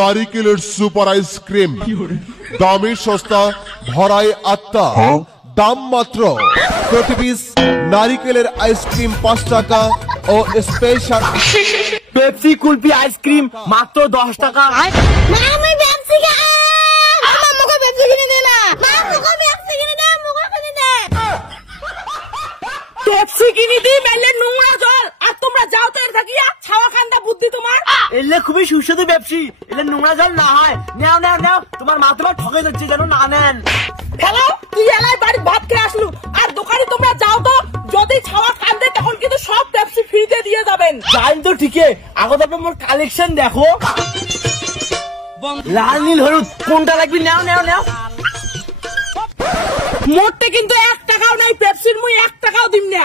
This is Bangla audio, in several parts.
নারিকেলের সুপার আইসক্রিম দামে সস্তা ভরায় আত্মা দাম মাত্র প্রতি পিস নারিকেলের আইসক্রিম 5 টাকা ও স্পেশাল পেপসি কুলফি আইসক্রিম মাত্র 10 টাকা। মা আমি পেপসি খাই। আমার মুখে পেপসি কিনে দে না। মা মুখে পেপসি কিনে দে, মুখে কিনে দে। পেপসি কিনে দি মেলে নোংরা জল আর তোমরা যাও তো এর থাকিয়া ছাওয়া খান্দা বুদ্ধি তোমার। এলে খুবই সুস্বাদু পেপসি, এলে নোংরা জল না হয়। নাও নাও নাও, তোমার মা তোমার ঠকে যাচ্ছে যেন না নেন। হ্যালো তুই এলাই বাড়ি ভাত খেয়ে আসলু আর দোকানে তোমরা যাও তো, যদি ছাওয়া কান্দে তখন কিন্তু সব পেপসি ফ্রিতে দিয়ে যাবেন। জানি তো ঠিকই, আগত আপনি মোর কালেকশন দেখো। লাল নীল হলুদ কোনটা লাগবে? নাও নাও নাও। মোটে কিন্তু 1 টাকাও নাই পেপসির, মুই 1 টাকাও দিম না।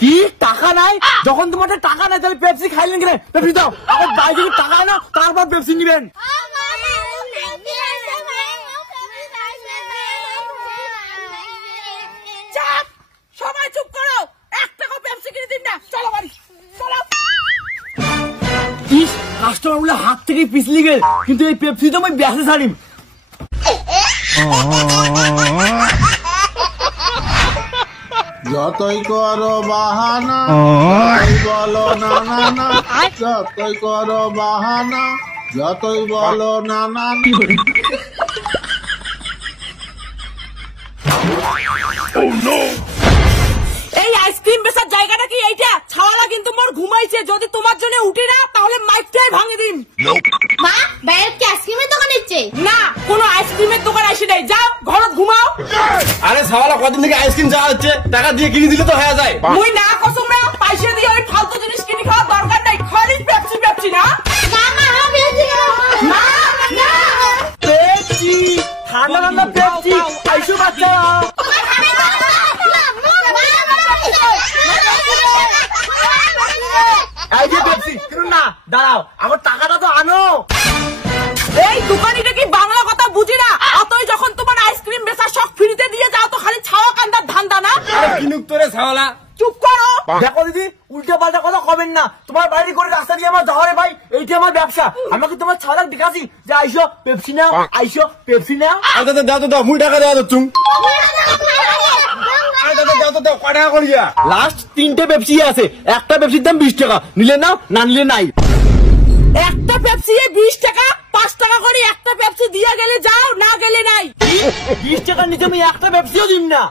কি টাকা নাই? যখন তোমার টাকা নাই তাহলে পেপসি খাইলেন কেন? পেপসি দাও, আবার বাইরে টাকা না তারপর পেপসি নিবেন। চাপ, সবাই চুপ করো, 1 টাকাও পেপসি কিনে দিন না। চলো বাড়ি চলো। ইস, কাস্টমার গুলো হাত থেকে পিছলি গেল, কিন্তু এই পেপসি তো আমি বেঁচে ছাড়িম। যতই করো বাহানা, যতই বলো না না না, যতই করো বাহানা, যতই বলো না না। এই আইসক্রিম বেচার জায়গাটা কি এইটা? ছাওয়ালা কিন্তু মোর ঘুমাইছে, যদি তোমার জন্য উঠি না তাহলে মাইকটাই ভাঙে দিম। মা বাইরে কি আইসক্রিমের দোকান আছে? না, কোনো আইসক্রিমের দোকান আসে নাই, যাও ঘরত ঘুমাও। আরে সাওয়ালা কদিন থেকে আইসক্রিম যাওয়া হচ্ছে, টাকা দিয়ে কিনে দিলে তো হয়ে যায়। মুই না কসম না, পয়সা দিয়ে ওই ফালতু জিনিস কিনে খাওয়ার দরকার নাই, খালি পেপসি পেপসি না। মামা আমি পেপসি খাবো। না না পেপসি, ঠান্ডা ঠান্ডা পেপসি, আইসো বাচ্চা। এই যে পেপসি কিনুন না, দাঁড়াও আমার টাকাটা তো আনো। এই দোকানিটা কি বাংলা কথা বুঝি না? অতই যখন তোমার আইসক্রিম বেচার শখ ফ্রিতে দিয়ে যাও তো খালি ছাওয়া কান্দার ধান্দা না। আরে কিনুক তোরে সাওয়ালা। চুপ করো। দেখো দিদি, উল্টা পাল্টা কথা কবেন না। তোমার বাড়ি করে রাস্তা দিয়ে আমার যাওয়ারে ভাই, এইটা আমার ব্যবসা। আমাকে তোমার ছাওয়ালা দেখাছি যে আইসো পেপসি নাও, আইসো পেপসি নাও। আচ্ছা দাও তো দাও, মুই টাকা দেওয়া তো তুমি। লাস্ট 3টে পেপসি আছে, একটা পেপসির দাম 20 টাকা, নিলে নাও না নিলে নাই। একটা পেপসি 20 টাকা, 5 টাকা করে একটা পেপসি দিয়ে গেলে যাও, না গেলে নাই। 20 টাকার নিচে আমি একটা পেপসিও দিন না।